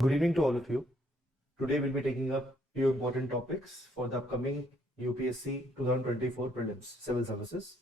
Good evening to all of you. Today we'll be taking up few important topics for the upcoming UPSC 2024 prelims civil services.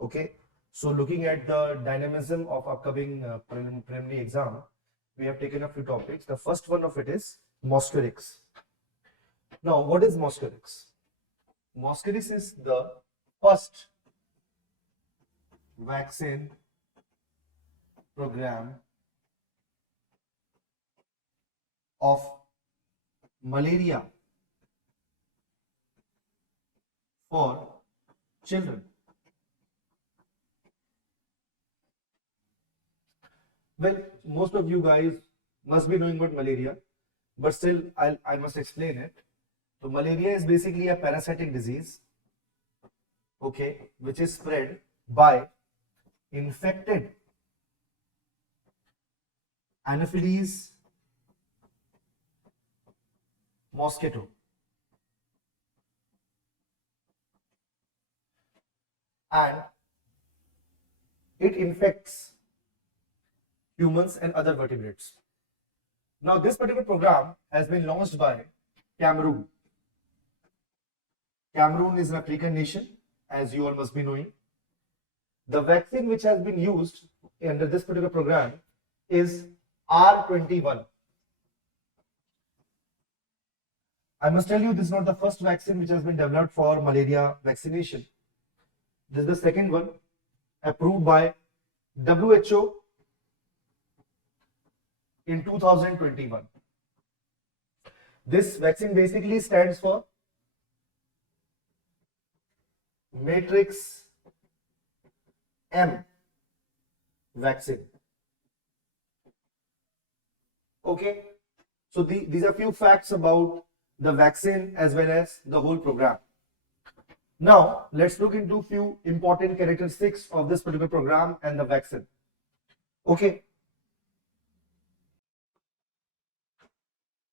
Okay, so looking at the dynamism of upcoming preliminary exam, we have taken a few topics. The first one of it is MOSQUIRIX. Now, what is MOSQUIRIX? MOSQUIRIX is the first vaccine program of malaria for children. Well, most of you guys must be knowing about malaria, but still I must explain it. So malaria is basically a parasitic disease, okay, which is spread by infected Anopheles mosquito. And it infects humans and other vertebrates. Now, this particular program has been launched by Cameroon. Cameroon is an African nation, as you all must be knowing. The vaccine which has been used under this particular program is R21. I must tell you, this is not the first vaccine which has been developed for malaria vaccination. This is the second one approved by WHO in 2021. This vaccine basically stands for Matrix M vaccine. Okay, so these are few facts about the vaccine as well as the whole program. Now, let's look into few important characteristics of this particular program and the vaccine. Okay.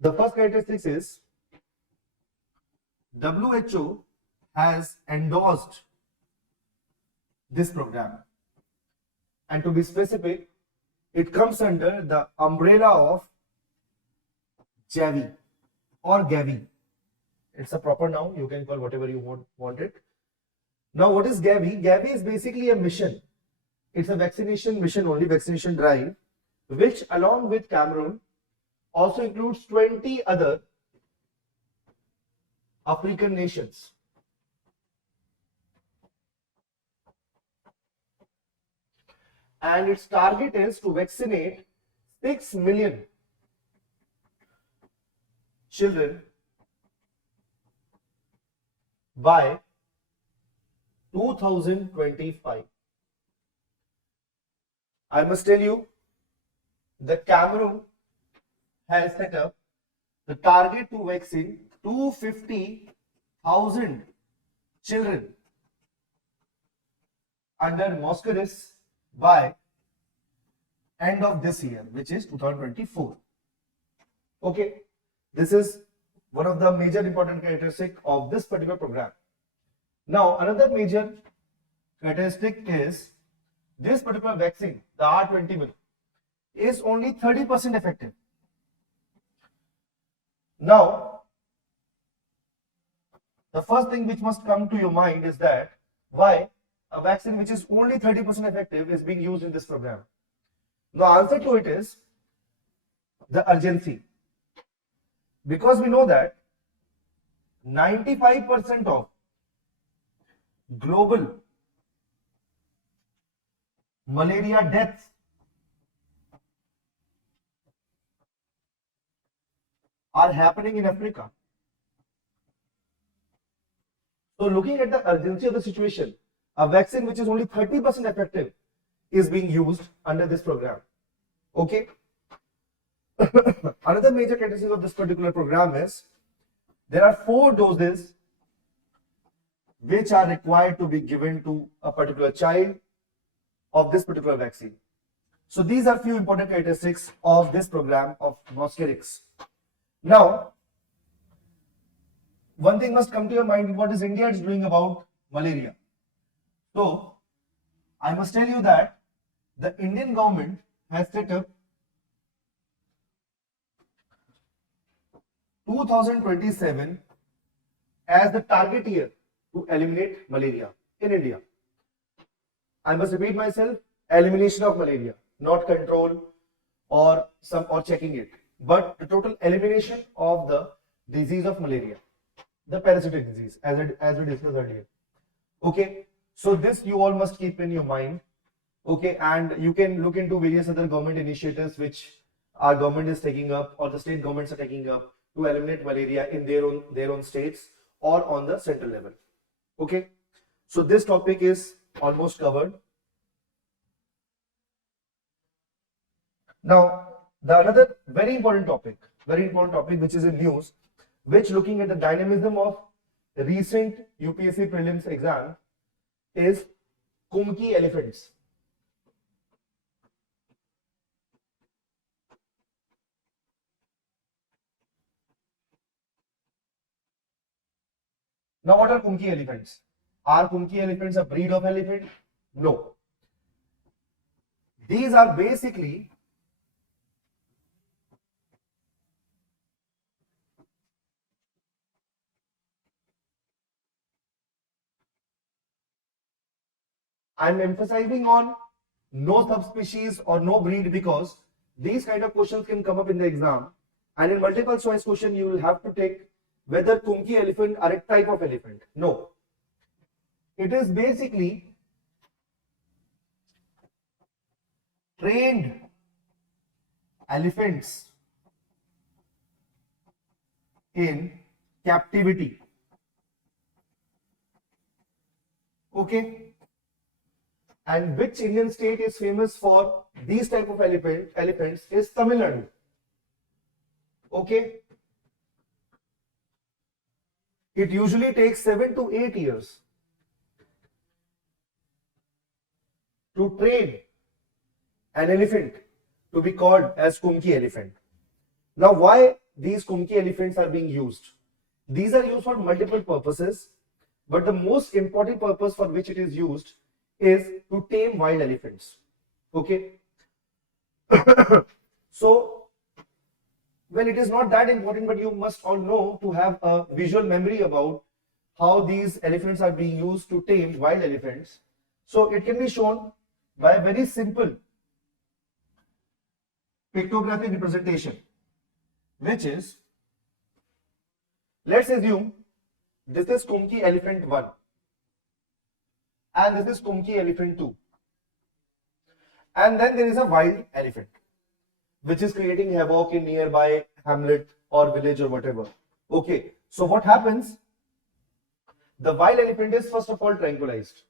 The first characteristic is WHO has endorsed this program. And to be specific, it comes under the umbrella of Gavi or Gavi. It's a proper noun. You can call whatever you want it. Now, what is Gavi? Gavi is basically a mission. It's a vaccination mission, only vaccination drive, which along with Cameroon also includes 20 other African nations. And its target is to vaccinate 6 million children by 2025. I must tell you that Cameroon has set up the target to vaccine 250,000 children under MOSQUIRIX by end of this year, which is 2024. Okay, this is one of the major important characteristics of this particular program. Now, another major characteristic is this particular vaccine, the R21, is only 30% effective. Now, the first thing which must come to your mind is that why a vaccine which is only 30% effective is being used in this program. The answer to it is the urgency. Because we know that 95% of global malaria deaths are happening in Africa. So looking at the urgency of the situation, a vaccine which is only 30% effective is being used under this program. Okay. Another major characteristic of this particular program is there are 4 doses which are required to be given to a particular child of this particular vaccine. So these are few important characteristics of this program of MOSQUIRIX. Now, one thing must come to your mind: what is India doing about malaria? So, I must tell you that the Indian government has set up 2027 as the target year to eliminate malaria in India. I must repeat myself, elimination of malaria, not control or checking it, but the total elimination of the disease of malaria, the parasitic disease, as we discussed earlier. Okay, so this you all must keep in your mind. Okay, and you can look into various other government initiatives which our government is taking up or the state governments are taking up to eliminate malaria in their own states or on the central level. Okay, so this topic is almost covered. Now, the another very important topic which is in news, which looking at the dynamism of recent UPSC prelims exam is Kumki elephants. Now, what are Kumki elephants? Are Kumki elephants a breed of elephant? No. These are basically I'm emphasizing on no subspecies or no breed because these kind of questions can come up in the exam, and in multiple choice question you will have to take whether Kumki elephant are a type of elephant. No. It is basically trained elephants in captivity. Okay. And which Indian state is famous for these type of elephants is Tamil Nadu. Okay. It usually takes 7 to 8 years to train an elephant to be called as Kumki elephant. Now, why these Kumki elephants are being used? These are used for multiple purposes, but the most important purpose for which it is used is to tame wild elephants. Okay. So, well, it is not that important, but you must all know to have a visual memory about how these elephants are being used to tame wild elephants. So, it can be shown by a very simple pictographic representation, which is, let's assume this is Kumki elephant 1 and this is Kumki elephant 2, and then there is a wild elephant which is creating havoc in nearby hamlet or village or whatever. Okay, so what happens? The wild elephant is first of all tranquilized,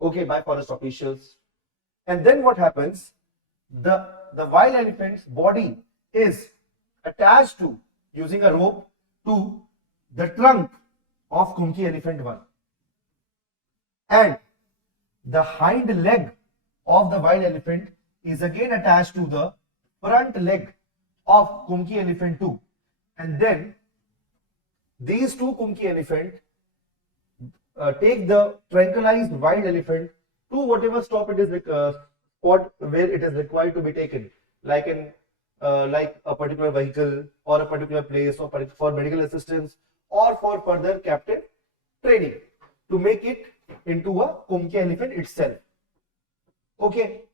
okay, by forest officials, and then what happens? The wild elephant's body is attached to, using a rope, to the trunk of Kumki elephant 1, and the hind leg of the wild elephant is again attached to the front leg of Kumki elephant 2, and then these two Kumki elephant take the tranquilized wild elephant to whatever spot it is spot where it is required to be taken, like in like a particular vehicle or a particular place, or for medical assistance or for further captive training, to make it into a Kumki elephant itself. Okay.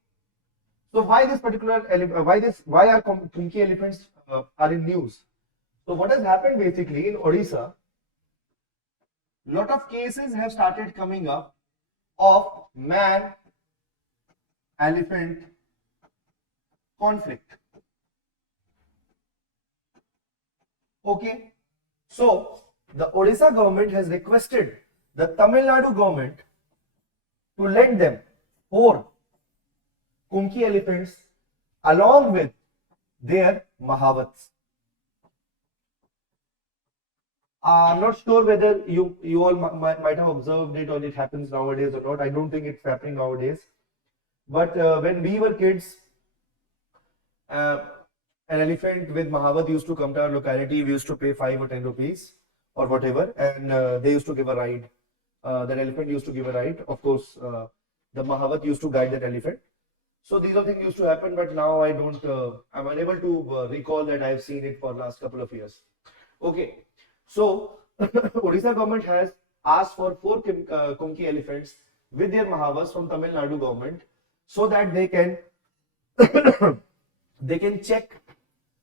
So why this particular why are Kumki elephants are in news? So what has happened basically in Odisha, lot of cases have started coming up of man elephant conflict. Okay, so the Odisha government has requested the Tamil Nadu government to lend them 4 Kumki elephants along with their Mahavats. I'm not sure whether you all might have observed it or it happens nowadays or not. I don't think it's happening nowadays. But when we were kids, an elephant with Mahavat used to come to our locality. We used to pay 5 or 10 rupees or whatever, and they used to give a ride. That elephant used to give a ride. Of course, the Mahavat used to guide that elephant. So these are things used to happen, but now I don't. I'm unable to recall that I've seen it for last couple of years. Okay, so Odisha government has asked for 4 Kumki elephants with their Mahavas from Tamil Nadu government so that they can they can check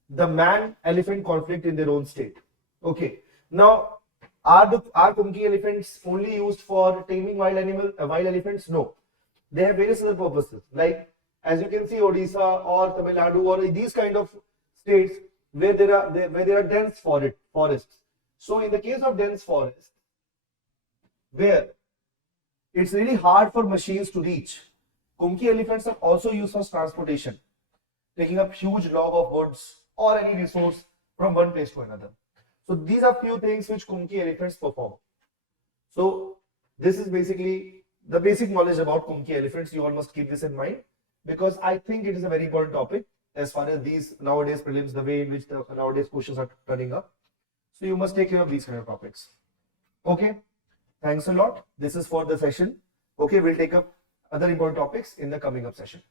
the man-elephant conflict in their own state. Okay, now are Kumki elephants only used for taming wild elephants? No, they have various other purposes. Like as you can see, Odisha or Tamil Nadu or these kind of states where there are dense forests. So in the case of dense forest, where it's really hard for machines to reach, Kumki elephants are also used for transportation, taking up huge log of woods or any resource from one place to another. So these are few things which Kumki elephants perform. So this is basically the basic knowledge about Kumki elephants. You all must keep this in mind because I think it is a very important topic as far as these nowadays prelims, the way in which the nowadays questions are turning up. So you must take care of these kind of topics. Okay, thanks a lot. This is for the session. Okay, we'll take up other important topics in the coming up session.